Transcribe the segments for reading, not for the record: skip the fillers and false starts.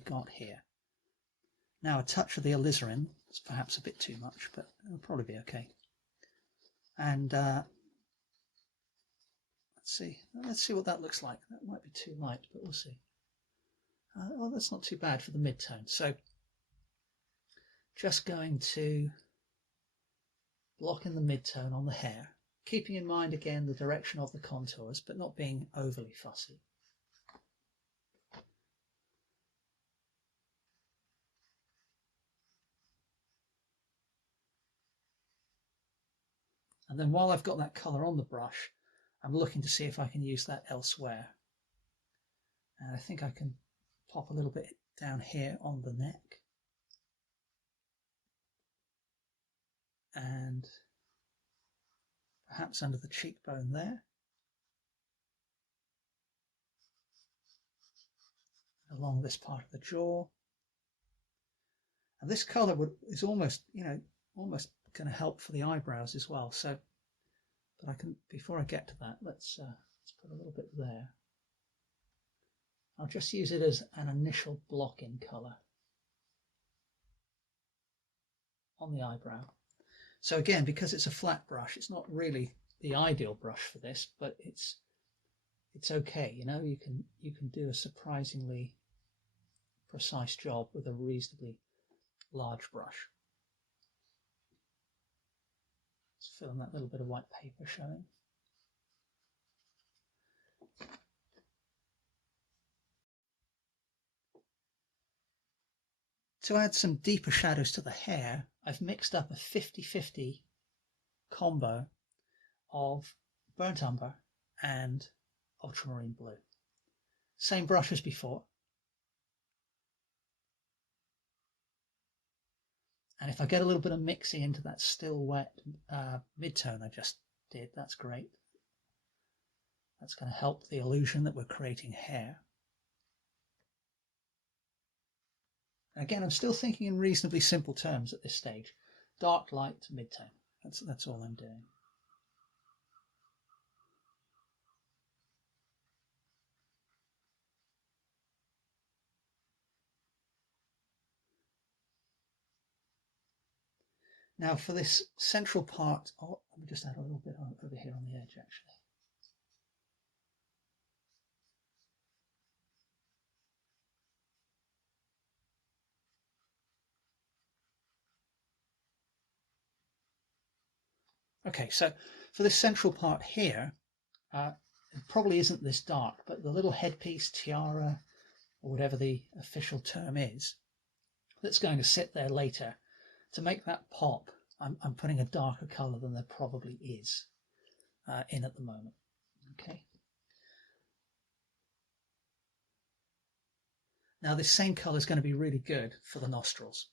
got here. Now a touch of the alizarin is perhaps a bit too much, but it'll probably be okay. And let's see what that looks like. That might be too light, but we'll see. Oh, that's not too bad for the mid-tone. So just going to block in the mid-tone on the hair, keeping in mind again the direction of the contours, but not being overly fussy. And then while I've got that colour on the brush, I'm looking to see if I can use that elsewhere. And I think I can pop a little bit down here on the neck. And perhaps under the cheekbone there. Along this part of the jaw. And this colour is almost, almost going to help for the eyebrows as well. So, but I can, before I get to that, let's put a little bit there. I'll just use it as an initial block-in colour on the eyebrow. So again, because it's a flat brush, it's not really the ideal brush for this, but it's okay. You can do a surprisingly precise job with a reasonably large brush. Just fill in that little bit of white paper showing. To add some deeper shadows to the hair, I've mixed up a 50-50 combo of burnt umber and ultramarine blue. Same brush as before. And if I get a little bit of mixing into that still wet mid-tone I just did, that's great. That's going to help the illusion that we're creating hair. Again, I'm still thinking in reasonably simple terms at this stage. Dark, light, mid-tone. That's all I'm doing. Now for this central part, let me just add a little bit over here on the edge actually. Okay, so for this central part here, it probably isn't this dark, but the little headpiece, tiara, or whatever the official term is, that's going to sit there later, to make that pop, I'm putting a darker colour than there probably is in at the moment. Okay. Now this same colour is going to be really good for the nostrils.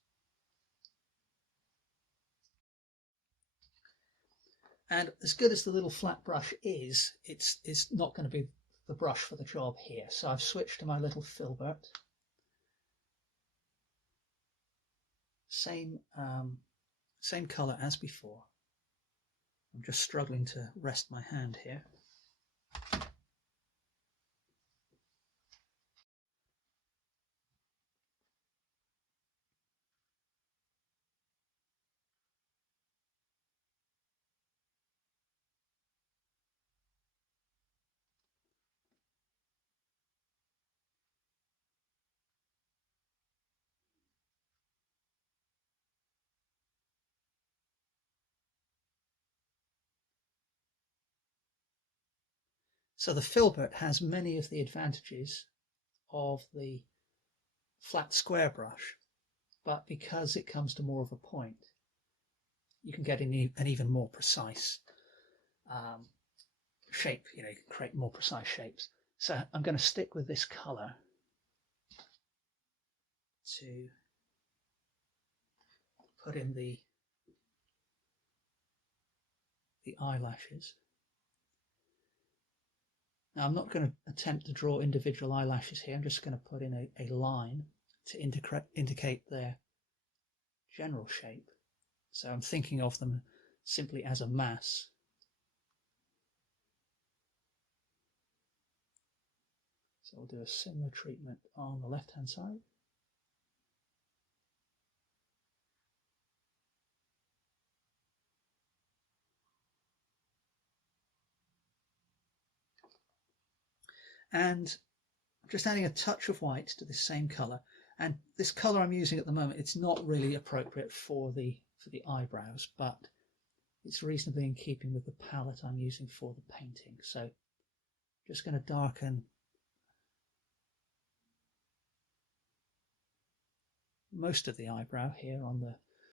And as good as the little flat brush is, it's not going to be the brush for the job here. So I've switched to my little filbert. Same colour as before. I'm just struggling to rest my hand here. So the filbert has many of the advantages of the flat square brush, but because it comes to more of a point, you can get an even more precise shape. You can create more precise shapes. So I'm going to stick with this colour to put in the eyelashes. Now I'm not going to attempt to draw individual eyelashes here. I'm just going to put in a line to indicate their general shape. So I'm thinking of them simply as a mass. So we'll do a similar treatment on the left hand side. And I'm just adding a touch of white to the same colour. And this colour I'm using at the moment, it's not really appropriate for the eyebrows, but it's reasonably in keeping with the palette I'm using for the painting. So just going to darken most of the eyebrow here on the